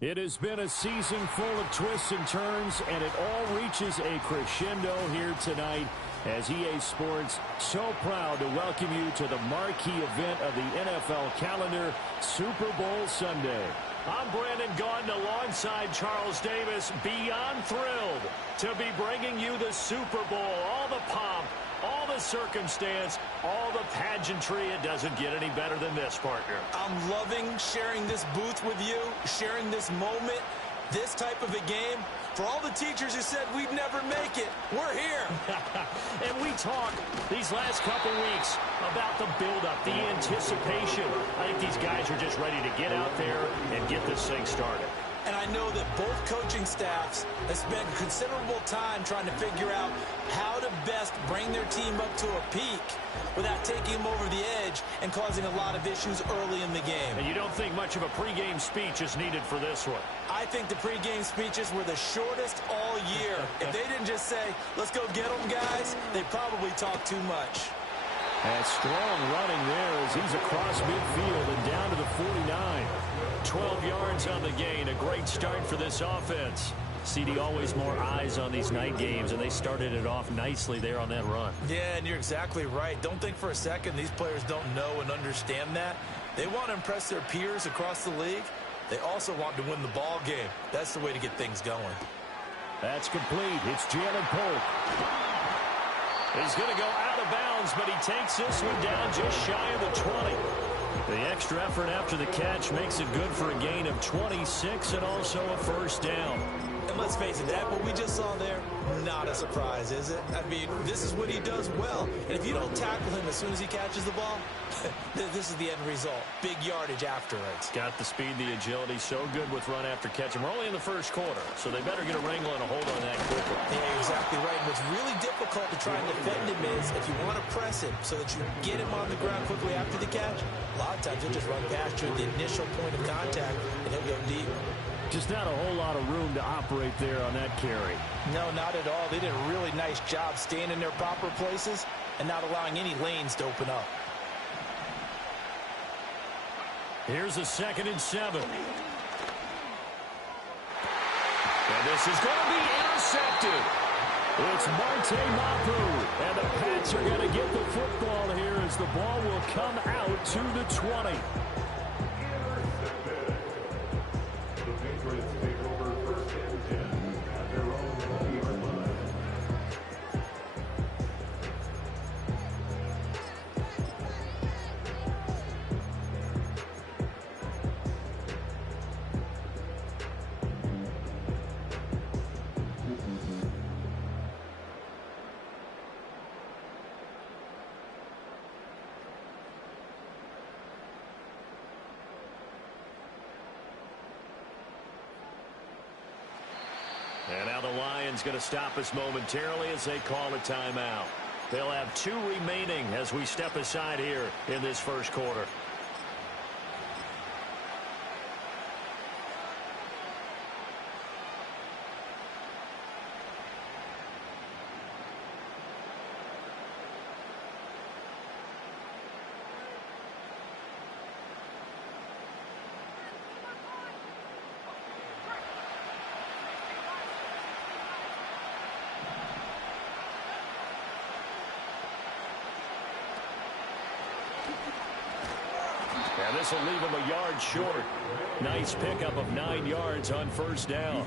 It has been a season full of twists and turns, and it all reaches a crescendo here tonight as EA Sports so proud to welcome you to the marquee event of the NFL calendar, Super Bowl Sunday. I'm Brandon Gaudin alongside Charles Davis, beyond thrilled to be bringing you the Super Bowl, all the pomp, all the circumstance, all the pageantry. It doesn't get any better than this, partner. I'm loving sharing this booth with you, sharing this moment, this type of a game. For all the teachers who said we'd never make it, we're here. And we talk these last couple weeks about the buildup, the anticipation. I think these guys are just ready to get out there and get this thing started. And I know that both coaching staffs have spent considerable time trying to figure out how to best bring their team up to a peak without taking them over the edge and causing a lot of issues early in the game. And you don't think much of a pregame speech is needed for this one? I think the pregame speeches were the shortest all year. If they didn't just say, let's go get them, guys, they probably talked too much. And strong running there as he's across midfield and down to the 49. 12 yards on the gain. A great start for this offense. CD, always more eyes on these night games, and they started it off nicely there on that run. Yeah, and you're exactly right. Don't think for a second these players don't know and understand that. They want to impress their peers across the league. They also want to win the ball game. That's the way to get things going. That's complete. It's Jalen Polk. He's going to go out of bounds, but he takes this one down just shy of the 20. The extra effort after the catch makes it good for a gain of 26 and also a first down. And let's face it, that what we just saw there, not a surprise, is it? I mean, this is what he does well. And if you don't tackle him as soon as he catches the ball, this is the end result. Big yardage afterwards. Got the speed, the agility, so good with run after catch. And we're only in the first quarter, so they better get a wrangle and a hold on that quickly. Yeah, you're exactly right. And what's really difficult to try and defend him is if you want to press him so that you get him on the ground quickly after the catch, a lot of times he'll just run past you at the initial point of contact, and he'll go deep. Just not a whole lot of room to operate there on that carry. No, not at all. They did a really nice job staying in their proper places and not allowing any lanes to open up. Here's a 2nd and 7. And this is going to be intercepted. It's Marte Mapu. And the Pats are going to get the football here as the ball will come out to the 20. And now the Lions going to stop us momentarily as they call a timeout. They'll have 2 remaining as we step aside here in this first quarter. And this will leave him a yard short. Nice pickup of 9 yards on first down.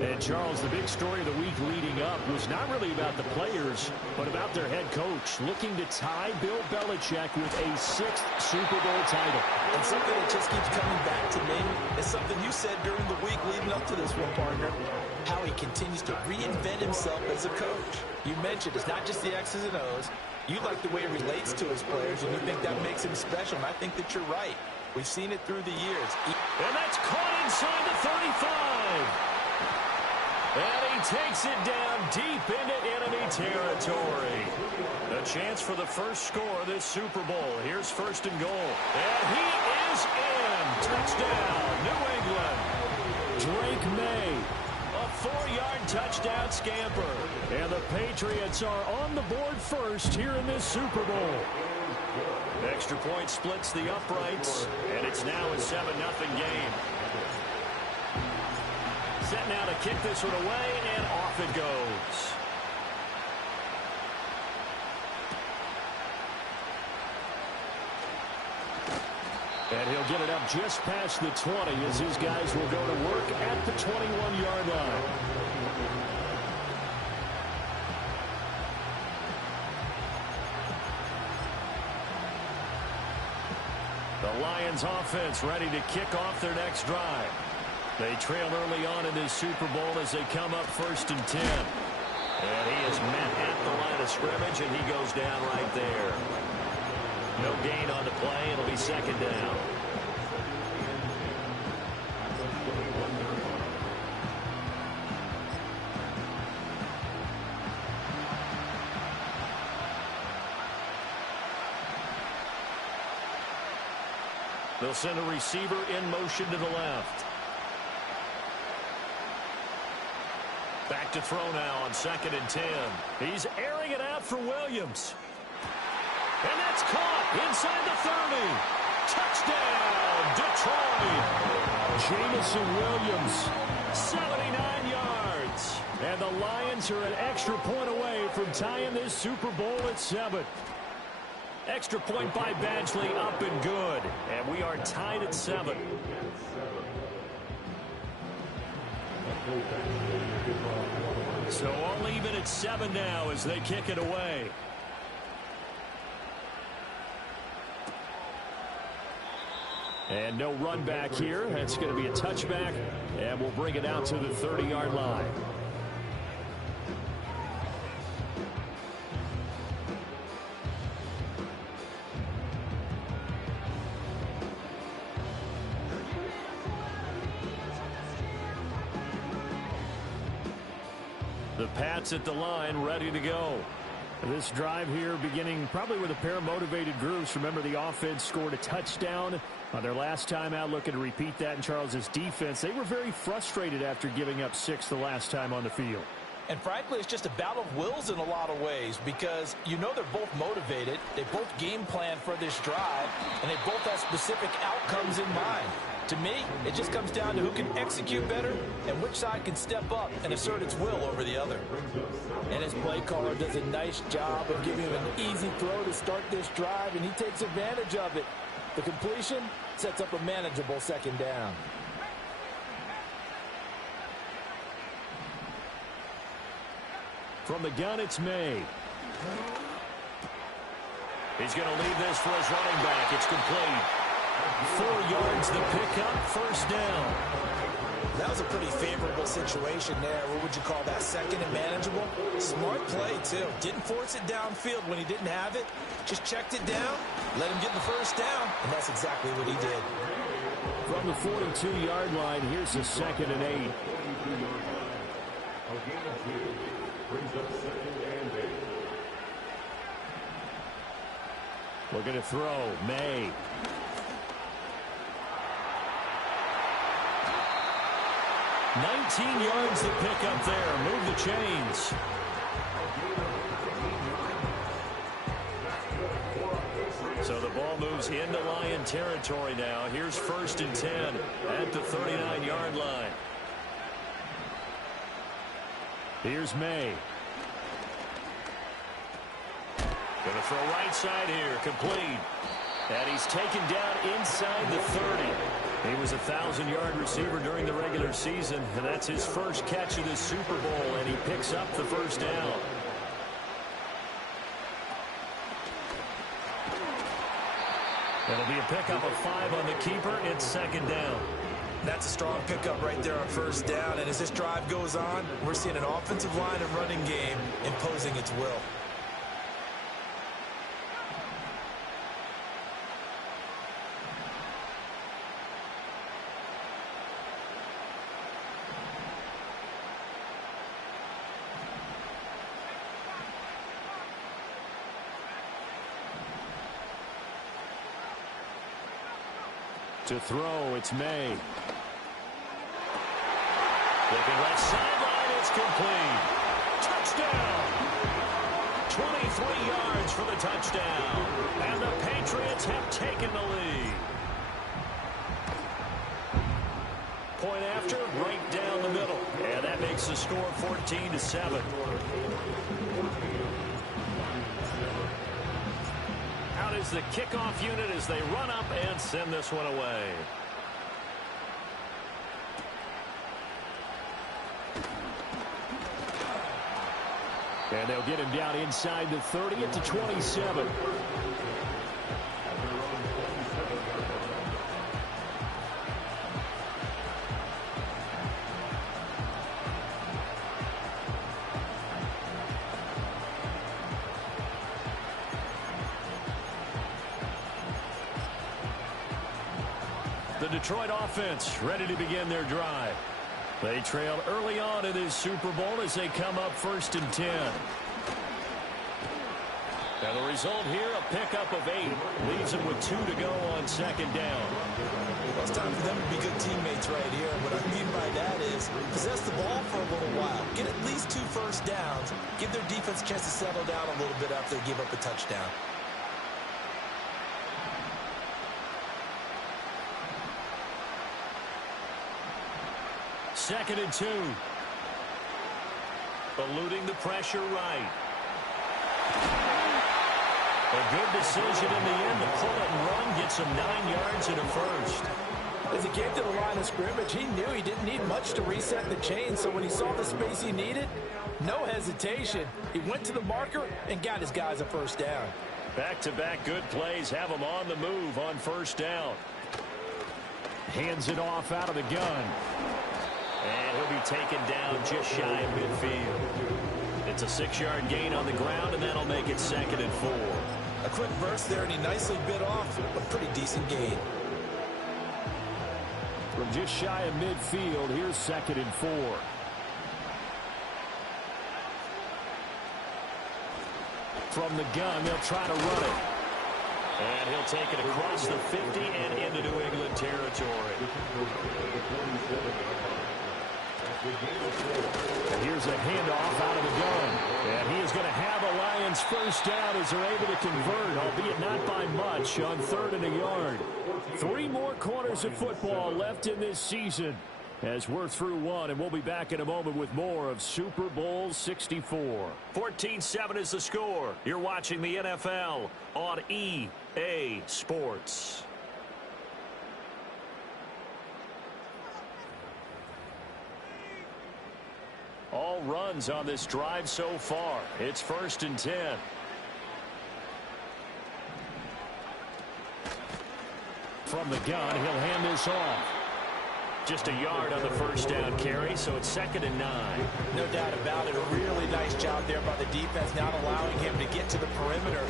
And Charles, the big story of the week leading up was not really about the players, but about their head coach looking to tie Bill Belichick with a 6th Super Bowl title. And something that just keeps coming back to me is something you said during the week leading up to this one, partner. How he continues to reinvent himself as a coach. You mentioned it's not just the X's and O's. You like the way he relates to his players, and you think that makes him special, and I think that you're right. We've seen it through the years. And that's caught inside the 35. And he takes it down deep into enemy territory. A chance for the first score of this Super Bowl. Here's 1st and goal. And he is in. Touchdown, New England. Drake May. A 4-yard touchdown scamper. And the Patriots are on the board first here in this Super Bowl. Extra point splits the uprights, and it's now a 7-0 game. set now to kick this one away, and off it goes. And he'll get it up just past the 20 as his guys will go to work at the 21-yard line. The Lions offense ready to kick off their next drive. They trail early on in this Super Bowl as they come up 1st and 10. And he is met at the line of scrimmage, and he goes down right there. No gain on the play. It'll be 2nd down. They'll send a receiver in motion to the left. Back to throw now on 2nd and 10. He's airing it out for Williams. And that's caught inside the 30. Touchdown, Detroit. Jamison Williams, 79 yards. And the Lions are an extra point away from tying this Super Bowl at 7. Extra point by Badgley, up and good. And we are tied at 7. So all even at 7 now as they kick it away. And no run back here. That's going to be a touchback. And we'll bring it out to the 30-yard line. The Pats at the line, ready to go. This drive here beginning probably with a pair of motivated groups. Remember, the offense scored a touchdown on their last time out, looking to repeat that in Charles's defense. They were very frustrated after giving up 6 the last time on the field. And frankly, it's just a battle of wills in a lot of ways because you know they're both motivated. They both game plan for this drive, and they both have specific outcomes in mind. To me, it just comes down to who can execute better and which side can step up and assert its will over the other. And his play caller does a nice job of giving him an easy throw to start this drive, and he takes advantage of it. The completion sets up a manageable 2nd down. From the gun, it's May. He's going to leave this for his running back. It's complete. 4 yards the pickup, 1st down. That was a pretty favorable situation there. What would you call that? 2nd and manageable? Smart play, too. Didn't force it downfield when he didn't have it. Just checked it down, let him get the 1st down, and that's exactly what he did. From the 42-yard line, here's the 2nd and 8. Looking to throw, May. $19 yards to pick up there. Move the chains. So the ball moves into Lion territory now. Here's 1st and 10 at the 39-yard line. Here's May. Going to throw right side here. Complete. And he's taken down inside the 30. He was a 1,000-yard receiver during the regular season, and that's his first catch of this Super Bowl, and he picks up the 1st down. It'll be a pickup of 5 on the keeper. It's 2nd down. That's a strong pickup right there on 1st down, and as this drive goes on, we're seeing an offensive line and running game imposing its will. To throw, it's May. Looking left sideline, it's complete. Touchdown! 23 yards for the touchdown. And the Patriots have taken the lead. point after, right down the middle. And that makes the score 14-7. Out is the kickoff unit as they run up and send this one away. And they'll get him down inside the 30 at the 27. The Detroit offense ready to begin their drive. They trail early on in this Super Bowl as they come up 1st and 10. And the result here, a pickup of 8. Leaves them with 2 to go on 2nd down. Well, it's time for them to be good teammates right here. What I mean by that is possess the ball for a little while. Get at least 2 first downs. Give their defense a chance to settle down a little bit after they give up a touchdown. Second and 2. Eluding the pressure right. A good decision in the end to pull it and run. Gets him 9 yards and a first. As he came to the line of scrimmage, he knew he didn't need much to reset the chain. So when he saw the space he needed, no hesitation. He went to the marker and got his guys a first down. Back-to-back good plays have him on the move on 1st down. Hands it off out of the gun. And he'll be taken down just shy of midfield. It's a 6-yard gain on the ground, and that'll make it 2nd and 4. A quick burst there, and he nicely bit off a pretty decent gain. From just shy of midfield, here's 2nd and 4. From the gun, they'll try to run it. And he'll take it across the 50 and into New England territory. And here's a handoff out of the gun. And he is going to have a Lions first down as they're able to convert, albeit not by much, on 3rd and a yard. 3 more quarters of football left in this season as we're through 1, and we'll be back in a moment with more of Super Bowl 64. 14-7 is the score. You're watching the NFL on EA Sports. All runs on this drive so far. It's 1st and 10. From the gun, he'll hand this off. Just a yard on the first down carry, so it's 2nd and 9. No doubt about it. A really nice job there by the defense, not allowing him to get to the perimeter.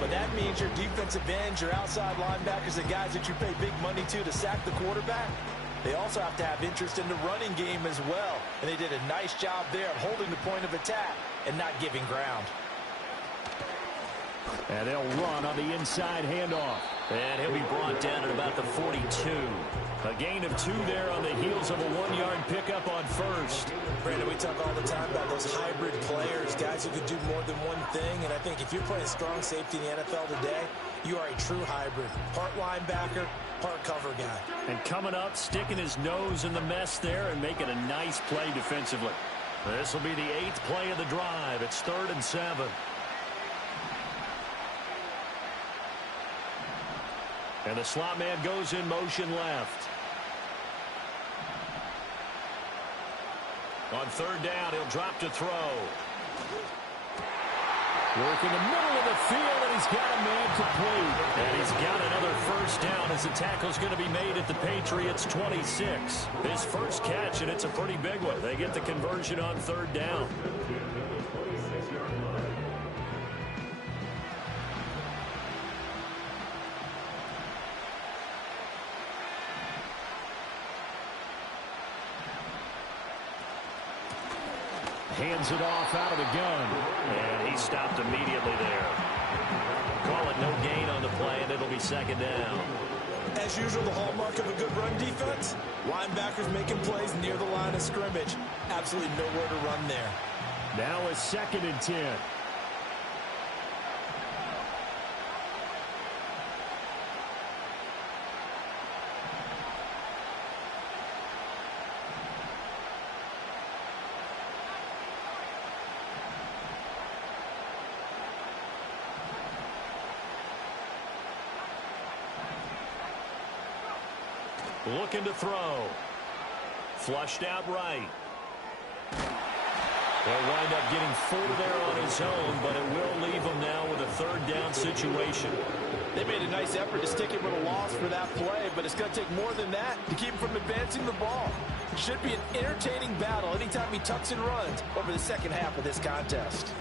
But that means your defensive ends, your outside linebackers, the guys that you pay big money to sack the quarterback, they also have to have interest in the running game as well. And they did a nice job there of holding the point of attack and not giving ground. And they'll run on the inside handoff. And he'll be brought down at about the 42. A gain of 2 there on the heels of a 1-yard pickup on 1st. Brandon, we talk all the time about those hybrid players, guys who could do more than one thing. And I think if you're playing strong safety in the NFL today, you are a true hybrid. Part linebacker, part cover guy. And coming up, sticking his nose in the mess there and making a nice play defensively. This will be the 8th play of the drive. It's 3rd and 7. And the slot man goes in motion left. On 3rd down, he'll drop to throw. Work in the middle of the field, and he's got a man complete. And he's got another first down as the tackle's going to be made at the Patriots 26. His first catch, and it's a pretty big one. They get the conversion on 3rd down. Hands it off out of the gun. And he stopped immediately there. Call it no gain on the play, and it'll be 2nd down. As usual, the hallmark of a good run defense, linebackers making plays near the line of scrimmage. Absolutely nowhere to run there. Now a 2nd and 10. Looking to throw. Flushed out right. He'll wind up getting 4 there on his own, but it will leave him now with a 3rd down situation. They made a nice effort to stick him with a loss for that play, but it's going to take more than that to keep him from advancing the ball. Should be an entertaining battle anytime he tucks and runs over the second half of this contest.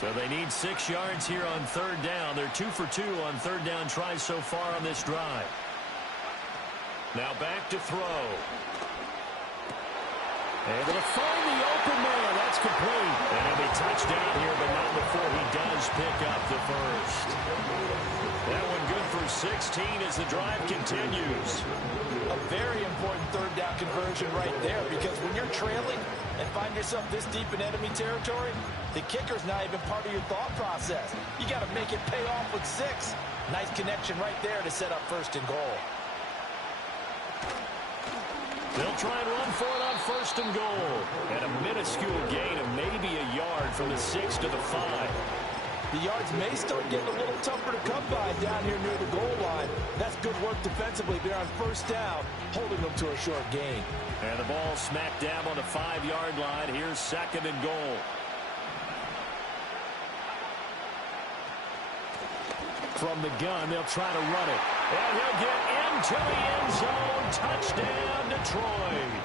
So they need 6 yards here on 3rd down. They're 2 for 2 on 3rd down tries so far on this drive. Now back to throw. Able to find the open man. That's complete. And he'll be touchdown here, but not before he does pick up the first. That one good for 16 as the drive continues. A very important 3rd down conversion right there, because when you're trailing and find yourself this deep in enemy territory, the kicker's not even part of your thought process. You got to make it pay off with 6. Nice connection right there to set up 1st and goal. They'll try and run for it on 1st and goal. And a minuscule gain of maybe a yard from the 6 to the 5. The yards may start getting a little tougher to come by down here near the goal line. That's good work defensively there on 1st down, holding them to a short gain. And the ball smack dab on the 5-yard line. Here's 2nd and goal. From the gun, they'll try to run it. And he'll get into the end zone. Touchdown, Detroit.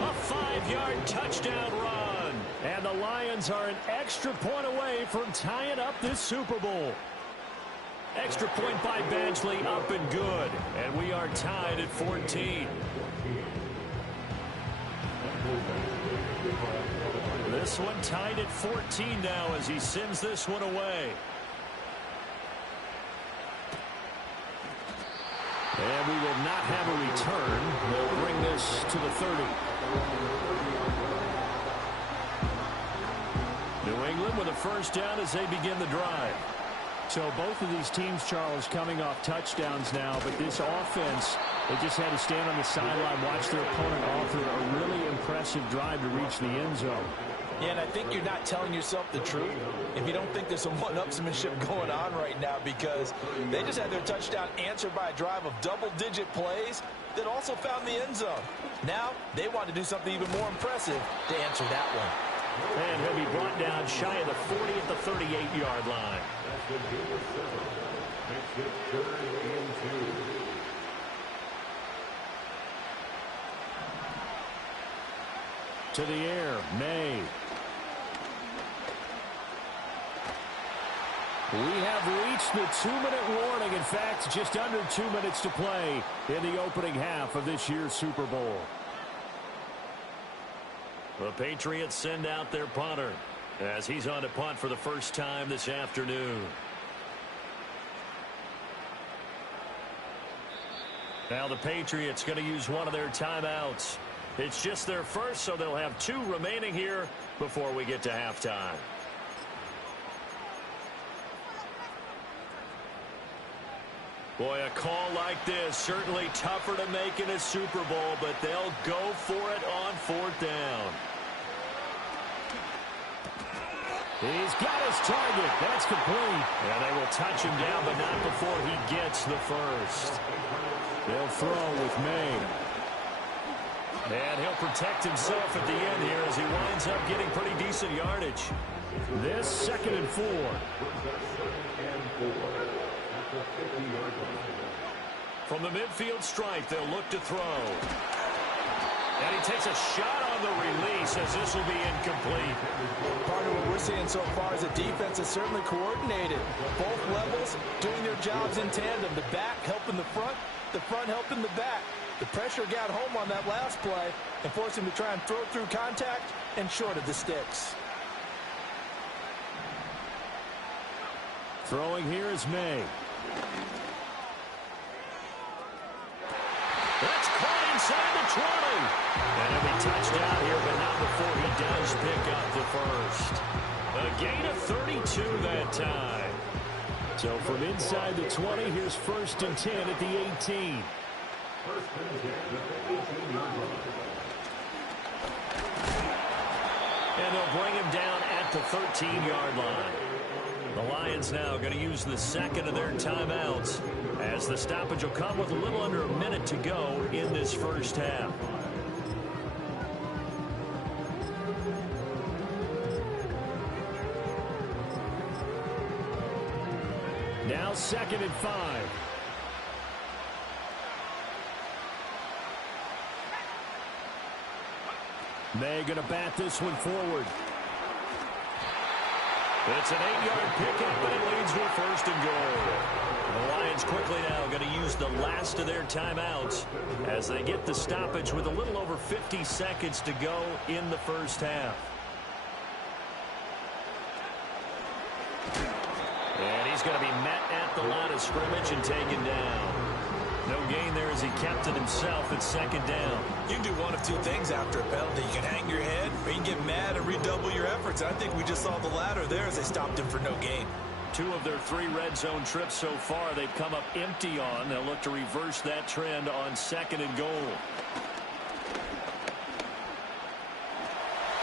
A 5-yard touchdown run. And the Lions are an extra point away from tying up this Super Bowl. Extra point by Badgley, up and good. And we are tied at 14. This one tied at 14 now as he sends this one away. And we will not have a return. They'll bring this to the 30. New England with a 1st down as they begin the drive. So both of these teams, Charles, coming off touchdowns now, but this offense, they just had to stand on the sideline, watch their opponent author a really impressive drive to reach the end zone. Yeah, and I think you're not telling yourself the truth if you don't think there's some one-upsmanship going on right now, because they just had their touchdown answered by a drive of double-digit plays that also found the end zone. Now they want to do something even more impressive to answer that one. And he'll be brought down shy of the 40 at the 38-yard line. To the air, May. We have reached the 2-minute warning. In fact, just under 2 minutes to play in the opening half of this year's Super Bowl. The Patriots send out their punter as he's on to punt for the first time this afternoon. Now the Patriots going to use one of their timeouts. It's just their first, so they'll have 2 remaining here before we get to halftime. Boy, a call like this, certainly tougher to make in a Super Bowl, but they'll go for it on 4th down. He's got his target. That's complete. And they will touch him down, but not before he gets the first. They'll throw with May. And he'll protect himself at the end here as he winds up getting pretty decent yardage. This 2nd and 4. From the midfield stripe, they'll look to throw. And he takes a shot on the release as this will be incomplete. Part of what we're seeing so far is the defense is certainly coordinated. Both levels doing their jobs in tandem. The back helping the front helping the back. The pressure got home on that last play and forced him to try and throw through contact and short of the sticks. Throwing here is May. That's caught inside the 20. And he'll be touchdown here, but not before he does pick up the first. A gain of 32 that time. So from inside the 20, here's 1st and 10 at the 18. First and 10 at the 18-yard line. And they'll bring him down at the 13-yard line. The Lions now going to use the second of their timeouts as the stoppage will come with a little under a minute to go in this first half. Now 2nd and 5. May going to bat this one forward. It's an 8-yard pickup, but it leads to a 1st and goal. The Lions quickly now going to use the last of their timeouts as they get the stoppage with a little over 50 seconds to go in the first half. And he's going to be met at the line of scrimmage and taken down. No gain there as he kept it himself at 2nd down. You can do one of two things after a penalty. You can hang your head or you can get mad and redouble your efforts. I think we just saw the latter there as they stopped him for no gain. 2 of their 3 red zone trips so far they've come up empty on. They'll look to reverse that trend on 2nd and goal.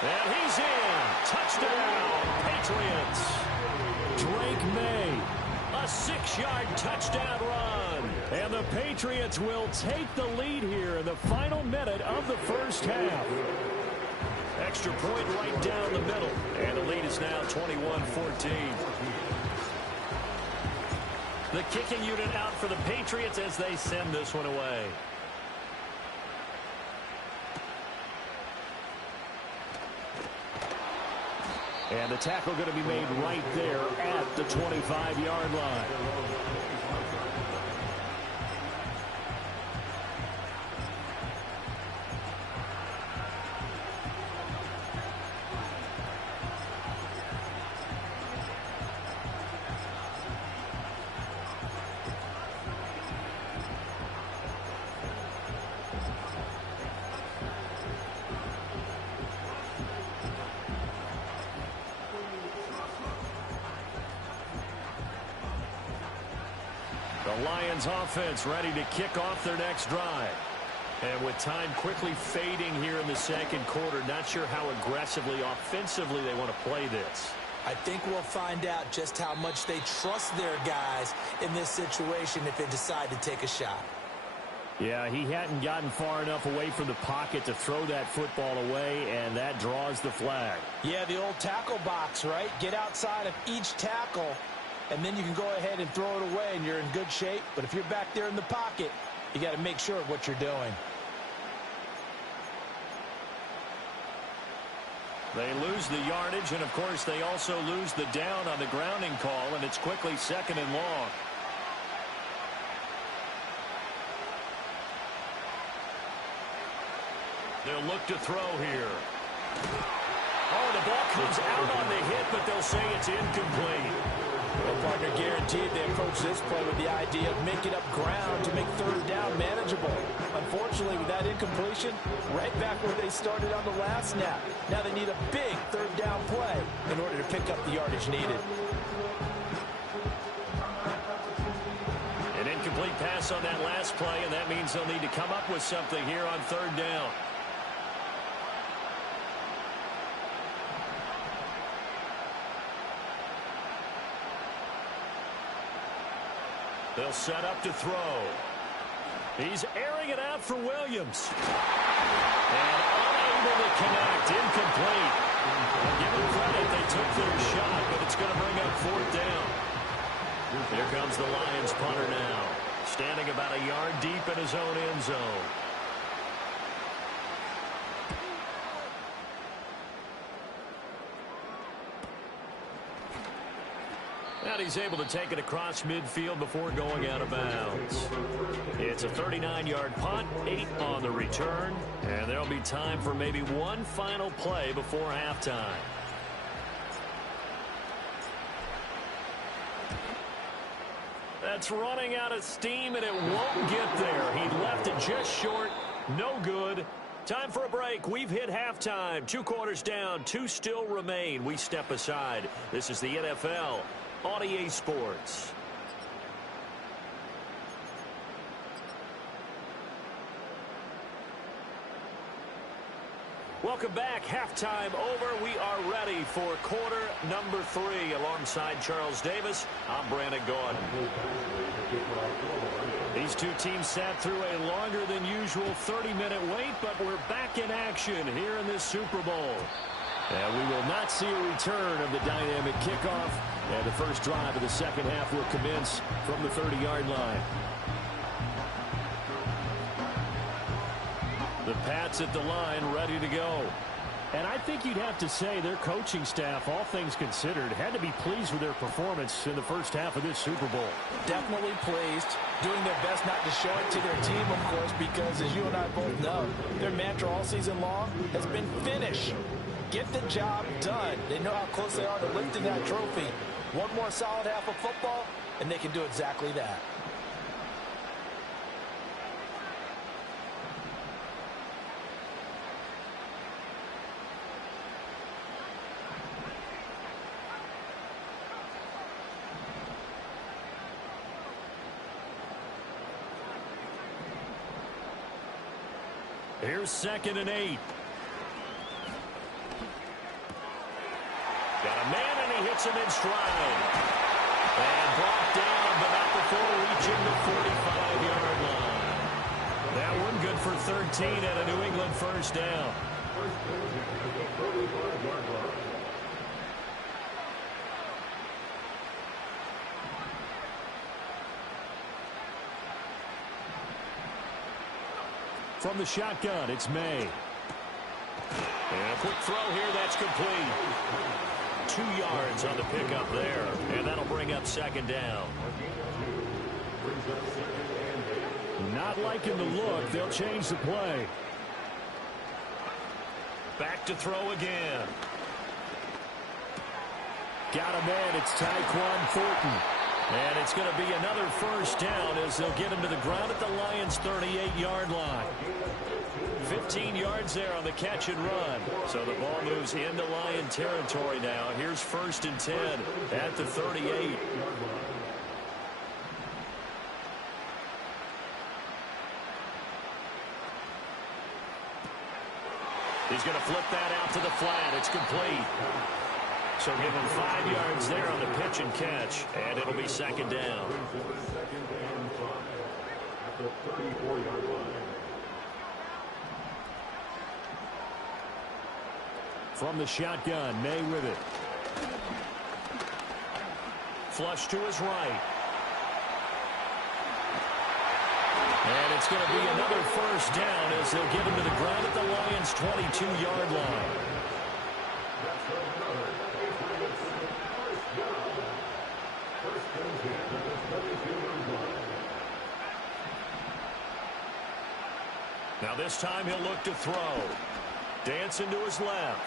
And he's in. Touchdown, Patriots. Drake May, a 6-yard touchdown run. And the Patriots will take the lead here in the final minute of the first half. Extra point right down the middle. And the lead is now 21-14. The kicking unit out for the Patriots as they send this one away. And the tackle going to be made right there at the 25-yard line. The Lions offense ready to kick off their next drive. And with time quickly fading here in the second quarter, not sure how aggressively, offensively they want to play this. I think we'll find out just how much they trust their guys in this situation if they decide to take a shot. Yeah, he hadn't gotten far enough away from the pocket to throw that football away, and that draws the flag. Yeah, the old tackle box, right? Get outside of each tackle, and then you can go ahead and throw it away, and you're in good shape. But if you're back there in the pocket, you got to make sure of what you're doing. They lose the yardage, and, of course, they also lose the down on the grounding call, and it's quickly 2nd and long. They'll look to throw here. Oh, the ball comes out on the hit, but they'll say it's incomplete. Well, partner, guaranteed they approach this play with the idea of making up ground to make 3rd down manageable. Unfortunately, with that incompletion, right back where they started on the last snap. Now they need a big 3rd down play in order to pick up the yardage needed. An incomplete pass on that last play, and that means they'll need to come up with something here on 3rd down. They'll set up to throw. He's airing it out for Williams. And unable to connect. Incomplete. Give them credit. They took their shot, but it's going to bring up 4th down. Here comes the Lions punter now. Standing about a yard deep in his own end zone. And he's able to take it across midfield before going out of bounds. It's a 39-yard punt, 8 on the return, and there'll be time for maybe one final play before halftime. That's running out of steam, and it won't get there. He left it just short. No good. Time for a break. We've hit halftime. 2 quarters down. 2 still remain. We step aside. This is the NFL on EA Sports. Welcome back. Halftime over. We are ready for quarter number 3. Alongside Charles Davis, I'm Brandon Gordon. These two teams sat through a longer than usual 30-minute wait, but we're back in action here in this Super Bowl. And we will not see a return of the dynamic kickoff. And the first drive of the second half will commence from the 30-yard line. The Pats at the line, ready to go. And I think you'd have to say their coaching staff, all things considered, had to be pleased with their performance in the first half of this Super Bowl. Definitely pleased, doing their best not to show it to their team, of course, because as you and I both know, their mantra all season long has been finish. Get the job done. They know how close they are to lifting that trophy. One more solid half of football, and they can do exactly that. Here's 2nd and 8. Got a man, and he hits him in stride. And brought down, but not before reaching the 45-yard line. That one good for 13 and a New England first down. From the shotgun, it's May. And a quick throw here, that's complete. 2 yards on the pickup there, and that'll bring up 2nd down. Not liking the look. They'll change the play. Back to throw again. Got a man. It's Tyquan Thornton. And it's going to be another first down as they'll get him to the ground at the Lions' 38-yard line. 15 yards there on the catch and run. So the ball moves into Lion territory now. Here's 1st and 10 at the 38. He's going to flip that out to the flat. It's complete. So give him 5 yards there on the pitch and catch, and it'll be 2nd down. From the shotgun, May with it. Flush to his right. And it's going to be another first down as they'll get him to the ground at the Lions' 22-yard line. Now this time he'll look to throw. Dancing to his left.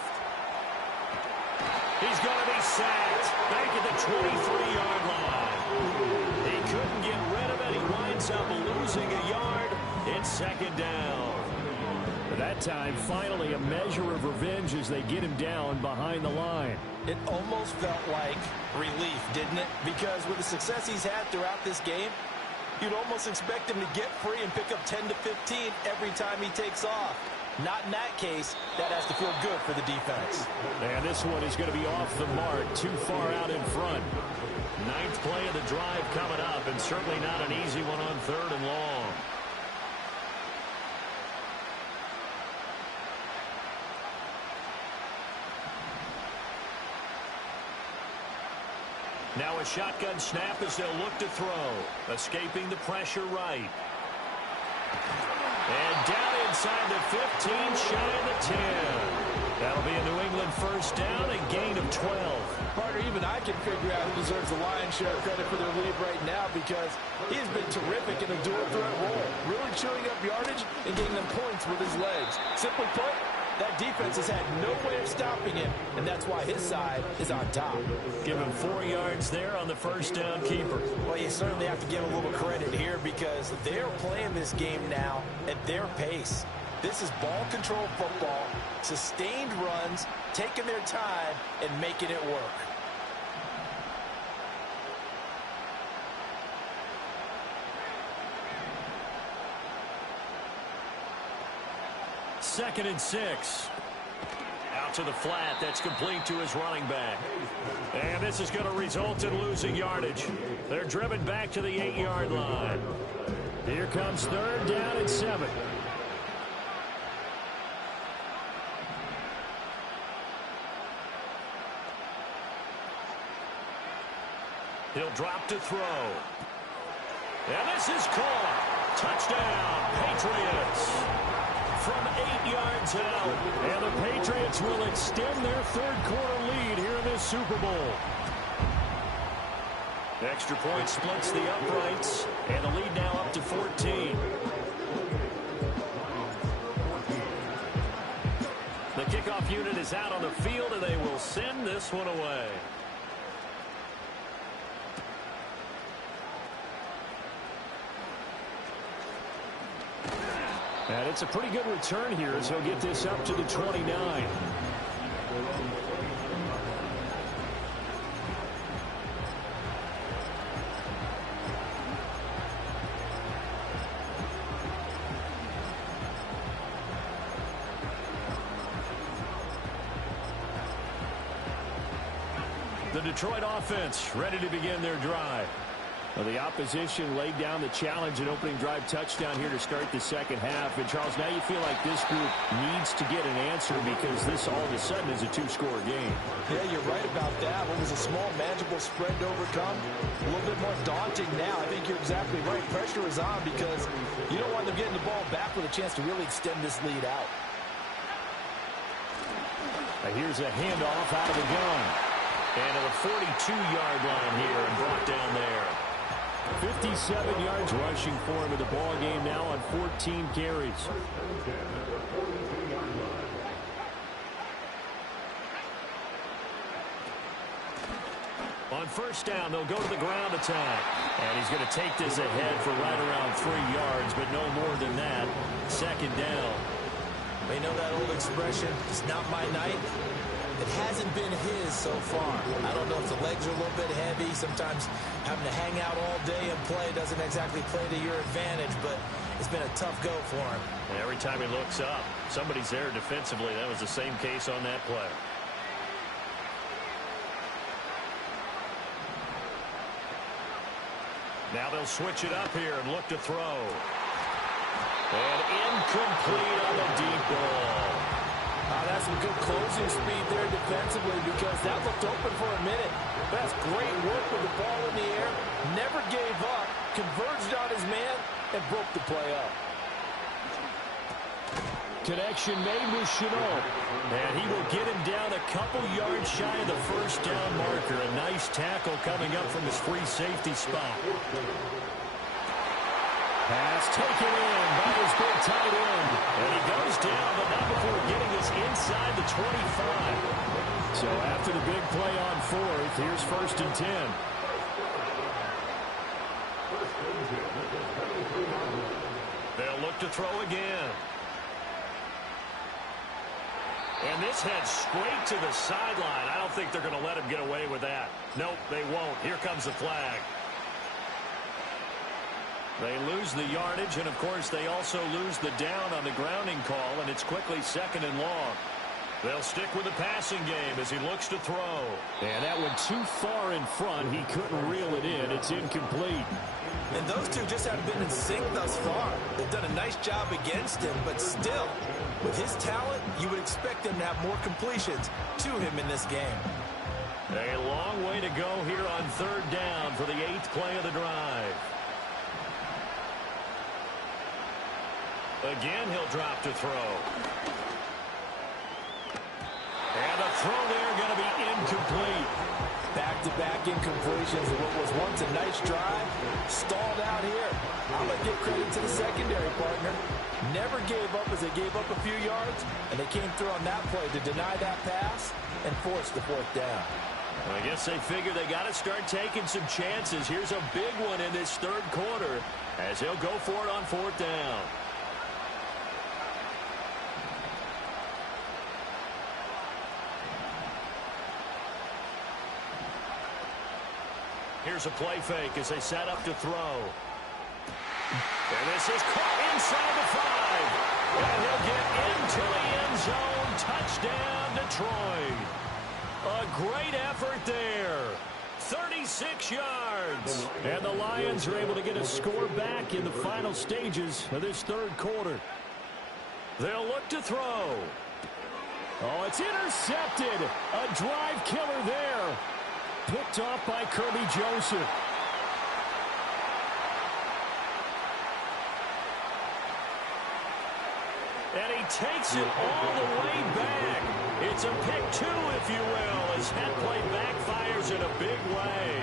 He's going to be sacked back at the 23-yard line. He couldn't get rid of it. He winds up losing a yard. It's 2nd down. That time, finally, a measure of revenge as they get him down behind the line. It almost felt like relief, didn't it? Because with the success he's had throughout this game, you'd almost expect him to get free and pick up 10 to 15 every time he takes off. Not in that case. That has to feel good for the defense. And this one is going to be off the mark, too far out in front. 9th play of the drive coming up, and certainly not an easy one on 3rd and long. Now a shotgun snap as they'll look to throw. Escaping the pressure right. And down inside the 15, shy of the 10. That'll be a New England first down, a gain of 12. Partner, even I can figure out who deserves the lion's share of credit for their lead right now because he's been terrific in a dual threat role. Really chewing up yardage and getting them points with his legs. Simply put, that defense has had no way of stopping him, and that's why his side is on top. Give him 4 yards there on the first down keeper. Well, you certainly have to give him a little credit here because they're playing this game now at their pace. This is ball control football, sustained runs, taking their time, and making it work. Second and 6. to the flat. That's complete to his running back. And this is going to result in losing yardage. They're driven back to the 8-yard line. Here comes third down and 7. He'll drop to throw. And this is caught. Touchdown, Patriots. From 8 yards out. And the Patriots will extend their third quarter lead here in this Super Bowl. Extra point splits the uprights. And the lead now up to 14. The kickoff unit is out on the field, and they will send this one away. And it's a pretty good return here as he'll get this up to the 29. The Detroit offense ready to begin their drive. Well, the opposition laid down the challenge and opening drive touchdown here to start the second half. And, Charles, now you feel like this group needs to get an answer because this all of a sudden is a two-score game. Yeah, you're right about that. What was a small, manageable spread to overcome? A little bit more daunting now. I think you're exactly right. Pressure is on because you don't want them getting the ball back with a chance to really extend this lead out. Here's a handoff out of the gun. And to the 42-yard line here and brought down there. 57 yards rushing for him in the ball game now on 14 carries. On first down, they'll go to the ground attack. And he's going to take this ahead for right around 3 yards, but no more than that. Second down. You know that old expression, it's not my night? It hasn't been his so far. I don't know if the legs are a little bit heavy. Sometimes having to hang out all day and play doesn't exactly play to your advantage, but it's been a tough go for him. And every time he looks up, somebody's there defensively. That was the same case on that play. Now they'll switch it up here and look to throw. And incomplete on the deep ball. That's some good closing speed there defensively because that looked open for a minute. That's great work with the ball in the air. Never gave up, converged on his man, and broke the play up. Connection made with Chenault. And he will get him down a couple yards shy of the first down marker. A nice tackle coming up from his free safety spot. Pass taken in by his big tight end. And he goes down, but not before getting this inside the 25. So after the big play on fourth, here's first and 10. They'll look to throw again. And this heads straight to the sideline. I don't think they're going to let him get away with that. Nope, they won't. Here comes the flag. They lose the yardage, and, of course, they also lose the down on the grounding call, and it's quickly second and long. They'll stick with the passing game as he looks to throw. And that went too far in front. He couldn't reel it in. It's incomplete. And those two just haven't been in sync thus far. They've done a nice job against him, but still, with his talent, you would expect him to have more completions to him in this game. A long way to go here on third down for the 8th play of the drive. Again, he'll drop to throw. And the throw there going to be incomplete. Back-to-back incompletions of what was once a nice drive. Stalled out here. I'm going to give credit to the secondary partner. Never gave up as they gave up a few yards, and they came through on that play to deny that pass and force the fourth down. I guess they figure they got to start taking some chances. Here's a big one in this third quarter as he'll go for it on fourth down. Here's a play fake as they set up to throw. And this is caught inside the 5. And he'll get into the end zone. Touchdown, Detroit. A great effort there. 36 yards. And the Lions are able to get a score back in the final stages of this third quarter. They'll look to throw. Oh, it's intercepted. A drive killer there. Picked off by Kirby Joseph. And he takes it all the way back. It's a pick two, if you will, as that play backfires in a big way.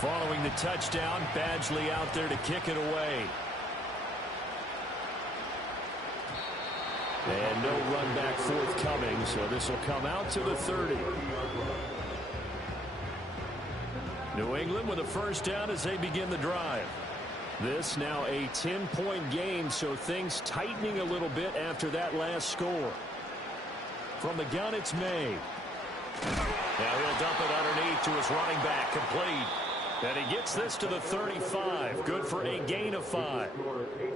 Following the touchdown, Badgley out there to kick it away. And no run back forthcoming, so this will come out to the 30. New England with a first down as they begin the drive. This now a 10-point game, so things tightening a little bit after that last score. From the gun, it's May. Now he'll dump it underneath to his running back, complete. And he gets this to the 35. Good for a gain of 5.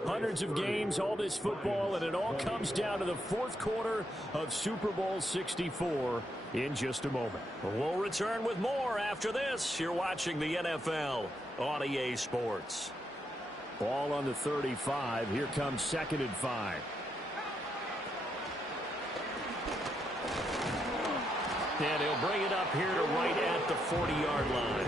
Hundreds of games, all this football, and it all comes down to the fourth quarter of Super Bowl 64 in just a moment. We'll return with more after this. You're watching the NFL on EA Sports. Ball on the 35. Here comes 2nd and 5. And he'll bring it up here to right at the 40-yard line.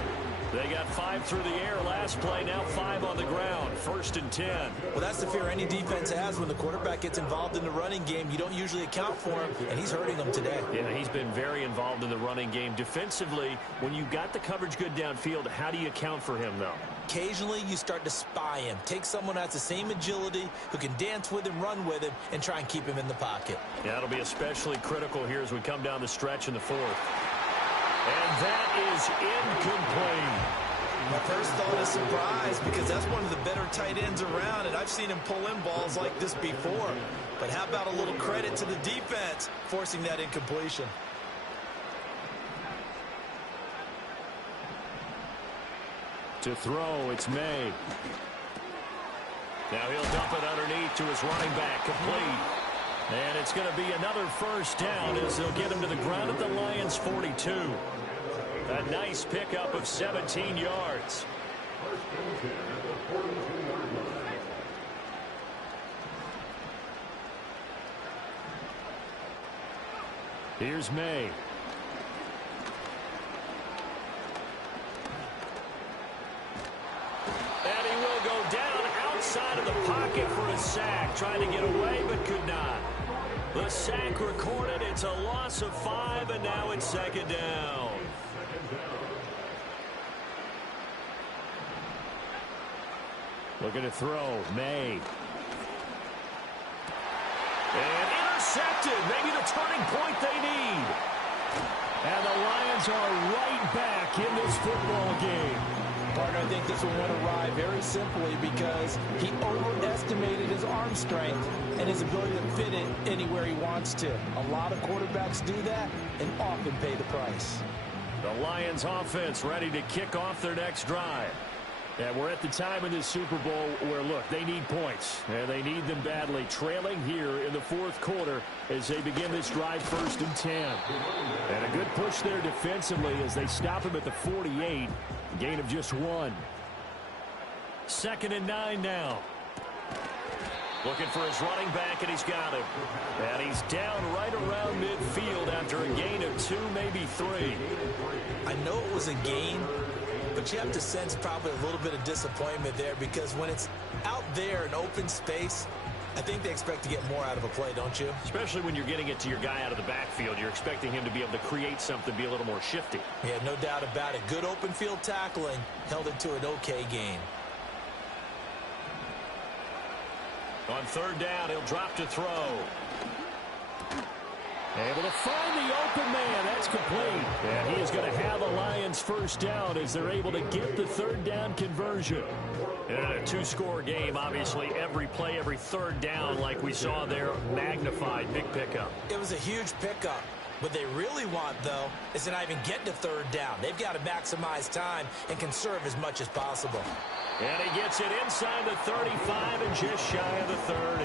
They got 5 through the air last play, now 5 on the ground. 1st and 10. Well, that's the fear any defense has when the quarterback gets involved in the running game. You don't usually account for him, and he's hurting them today. Yeah, he's been very involved in the running game. Defensively, when you got the coverage good downfield, how do you account for him, though? Occasionally, you start to spy him. Take someone who has the same agility, who can dance with him, run with him, and try and keep him in the pocket. Yeah, that'll be especially critical here as we come down the stretch in the fourth. And that is incomplete. My first thought is surprise because that's one of the better tight ends around, and I've seen him pull in balls like this before. But how about a little credit to the defense forcing that incompletion? To throw, it's May. Now he'll dump it underneath to his running back, complete. And it's going to be another first down as they'll get him to the ground at the Lions' 42. A nice pickup of 17 yards. Here's May. And he will go down outside of the pocket for a sack. Trying to get away, but could not. The sack recorded. It's a loss of 5, and now it's 2nd down. Looking to throw. May. And intercepted. Maybe the turning point they need. And the Lions are right back in this football game. Partner, I think this will win a ride very simply because he overestimated his arm strength and his ability to fit it anywhere he wants to. A lot of quarterbacks do that and often pay the price. The Lions offense ready to kick off their next drive. And we're at the time in this Super Bowl where, look, they need points. And they need them badly. Trailing here in the fourth quarter as they begin this drive 1st and 10. And a good push there defensively as they stop him at the 48. Gain of just 1. 2nd and 9 now. Looking for his running back, and he's got him. And he's down right around midfield after a gain of 2, maybe 3. I know it was a gain, but you have to sense probably a little bit of disappointment there because when it's out there in open space, I think they expect to get more out of a play, don't you? Especially when you're getting it to your guy out of the backfield. You're expecting him to be able to create something, be a little more shifty. Yeah, no doubt about it. Good open field tackling held it to an okay gain. On 3rd down, he'll drop to throw. Able to find the open man. That's complete. And he is going to have a Lions first down as they're able to get the 3rd down conversion. And in a 2-score game, obviously, every play, every 3rd down, like we saw there, magnified. Big pickup. It was a huge pickup. What they really want, though, is to not even get to third down. They've got to maximize time and conserve as much as possible. And he gets it inside the 35 and just shy of the 30.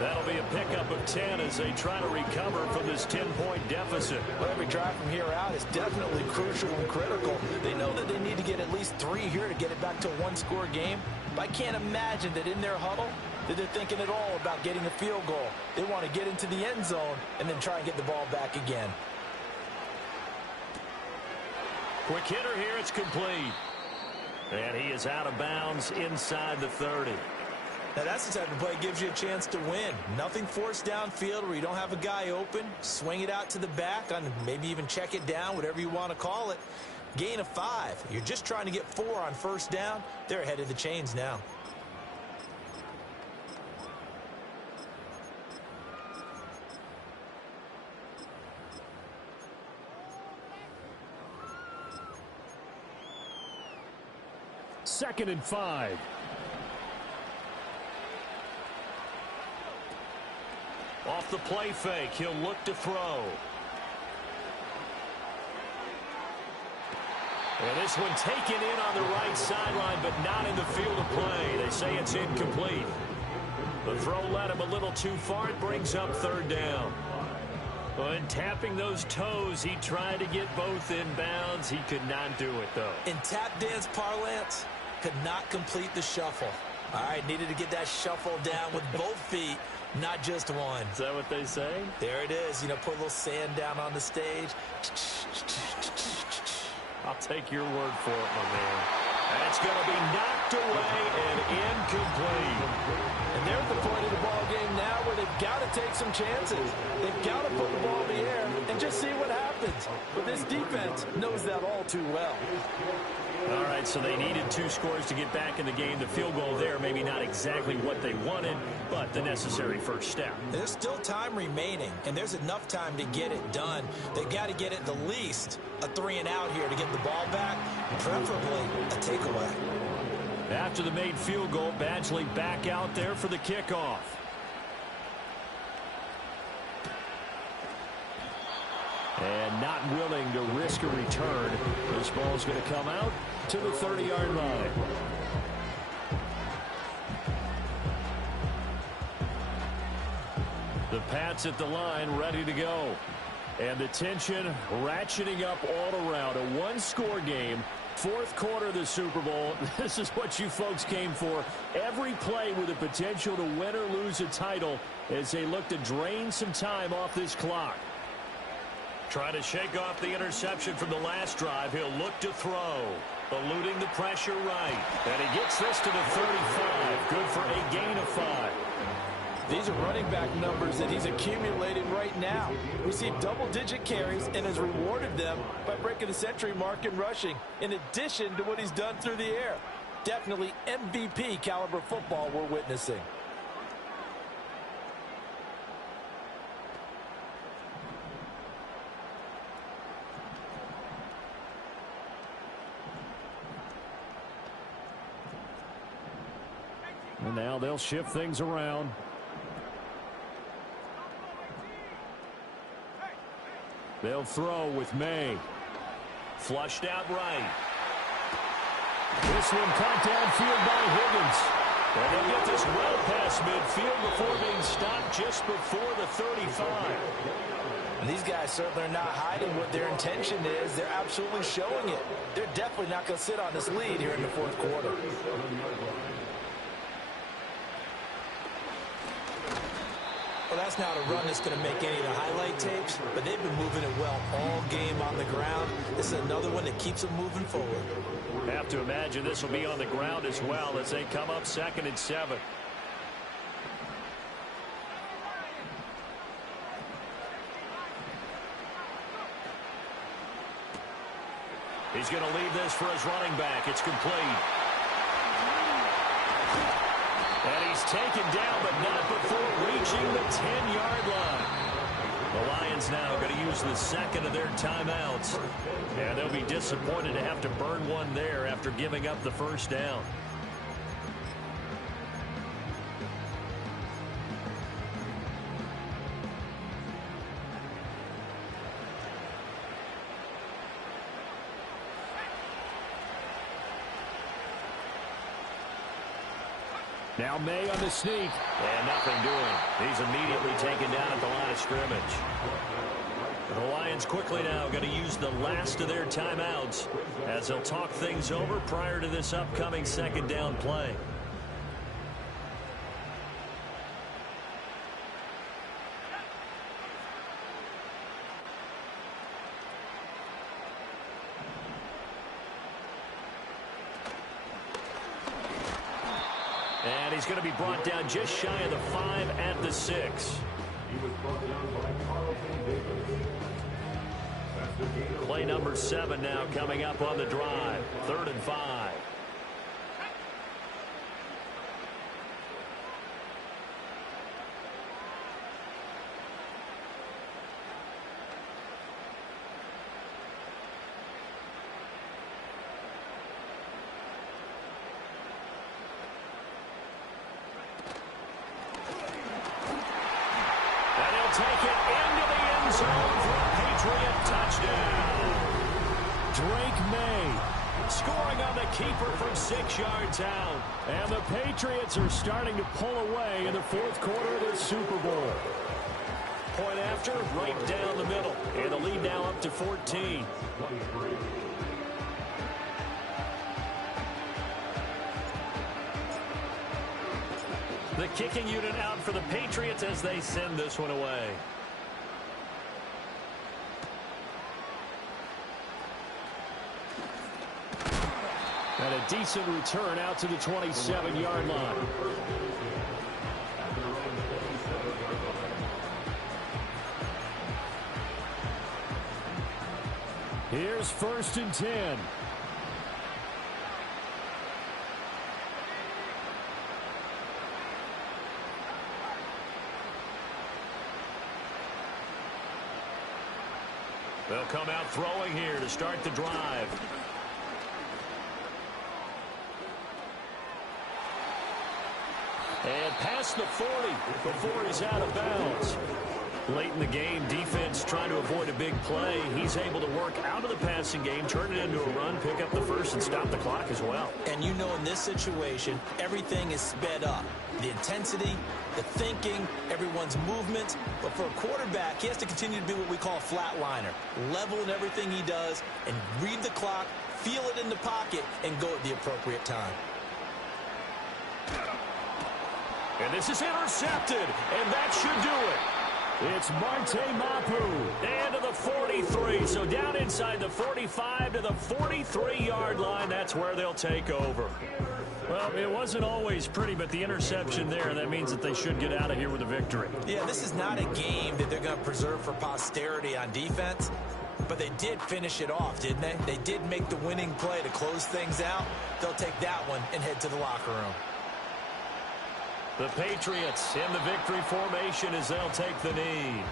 That'll be a pickup of 10 as they try to recover from this 10-point deficit. Well, every drive from here out is definitely crucial and critical. They know that they need to get at least 3 here to get it back to a one-score game. But I can't imagine that in their huddle that they're thinking at all about getting a field goal. They want to get into the end zone and then try and get the ball back again. Quick hitter here, it's complete. And he is out of bounds inside the 30. Now that's the type of play that gives you a chance to win. Nothing forced downfield where you don't have a guy open. Swing it out to the back, on maybe even check it down, whatever you want to call it. Gain of 5. You're just trying to get 4 on first down. They're ahead of the chains now. Second and 5. Off the play fake, he'll look to throw. And this one taken in on the right sideline, but not in the field of play. They say it's incomplete. The throw led him a little too far. It brings up third down. And tapping those toes, he tried to get both in bounds. He could not do it, though. In tap dance parlance, could not complete the shuffle. All right, needed to get that shuffle down with both feet. Not just one. Is that what they say? There it is. You know, put a little sand down on the stage. I'll take your word for it, my man. That's going to be knocked away and incomplete. And they're at the point of the ball game now where they've got to take some chances. They've got to put the ball in the air and just see what happens. But this defense knows that all too well. All right, so they needed 2 scores to get back in the game. The field goal there, maybe not exactly what they wanted, but the necessary first step. There's still time remaining, and there's enough time to get it done. They've got to get at the least a 3 and out here to get the ball back, preferably a takeaway. After the made field goal, Badgley back out there for the kickoff. And not willing to risk a return. This ball's going to come out to the 30-yard line. The Pats at the line, ready to go. And the tension ratcheting up all around. A one-score game. 4th quarter of the Super Bowl. This is what you folks came for. Every play with the potential to win or lose a title as they look to drain some time off this clock. Trying to shake off the interception from the last drive. He'll look to throw. Eluding the pressure right. And he gets this to the 35. Good for a gain of 5. These are running back numbers that he's accumulating right now. Received double-digit carries and has rewarded them by breaking the century mark in rushing, in addition to what he's done through the air. Definitely MVP caliber football we're witnessing. And now they'll shift things around. They'll throw with May. Flushed out right. This one caught downfield by Higgins. And they'll get this well past midfield before being stopped just before the 35. And these guys certainly are not hiding what their intention is. They're absolutely showing it. They're definitely not going to sit on this lead here in the 4th quarter. Well, that's not a run that's going to make any of the highlight tapes, but they've been moving it well all game on the ground. This is another one that keeps them moving forward. Have to imagine this will be on the ground as well as they come up 2nd and 7. He's going to leave this for his running back. It's complete. And he's taken down, but not before reaching the 10-yard line. The Lions now going to use the 2nd of their timeouts. And they'll be disappointed to have to burn one there after giving up the first down. Now May on the sneak. And nothing doing. He's immediately taken down at the line of scrimmage. The Lions quickly now going to use the last of their timeouts as they'll talk things over prior to this upcoming second down play. And he's going to be brought down just shy of the 5 at the 6. Play number 7 now coming up on the drive. 3rd and 5. Take it into the end zone for a Patriot touchdown. Drake May scoring on the keeper from 6 yards out. And the Patriots are starting to pull away in the 4th quarter of the Super Bowl. Point after, right down the middle. And the lead now up to 14. The kicking unit out for the Patriots as they send this one away. And a decent return out to the 27-yard line. Here's 1st and 10. They'll come out throwing here to start the drive. And past the 40 before he's out of bounds. Late in the game, defense trying to avoid a big play. He's able to work out of the passing game, turn it into a run, pick up the first, and stop the clock as well. And you know in this situation, everything is sped up. The intensity, the thinking, everyone's movement. But for a quarterback, he has to continue to be what we call a flatliner. Level in everything he does and read the clock, feel it in the pocket, and go at the appropriate time. And this is intercepted, and that should do it. It's Marte Mapu. And to the 43. So down inside the 45 to the 43-yard line. That's where they'll take over. Well, it wasn't always pretty, but the interception there, that means that they should get out of here with a victory. Yeah, this is not a game that they're going to preserve for posterity on defense. But they did finish it off, didn't they? They did make the winning play to close things out. They'll take that one and head to the locker room. The Patriots in the victory formation as they'll take the knee.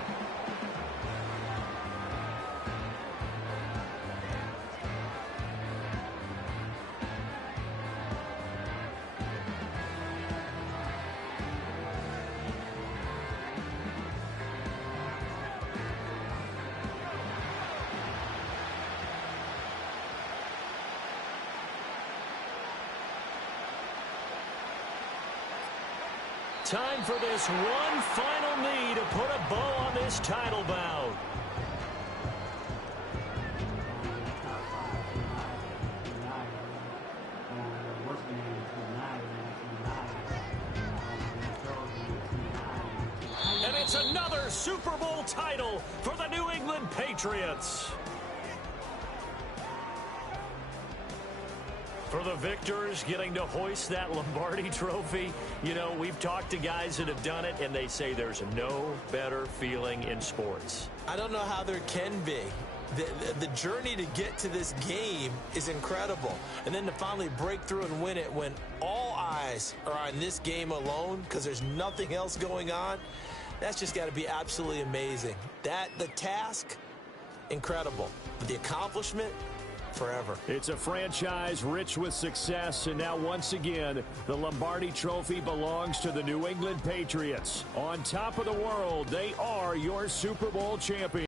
Time for this one final knee to put a bow on this title bout. And it's another Super Bowl title for the New England Patriots. For the victors, getting to hoist that Lombardi trophy, you know, we've talked to guys that have done it, and they say there's no better feeling in sports. I don't know how there can be. The journey to get to this game is incredible. And then to finally break through and win it when all eyes are on this game alone because there's nothing else going on, that's just got to be absolutely amazing. The task, incredible. But the accomplishment, forever. It's a franchise rich with success, and now once again, the Lombardi Trophy belongs to the New England Patriots. On top of the world, they are your Super Bowl champions.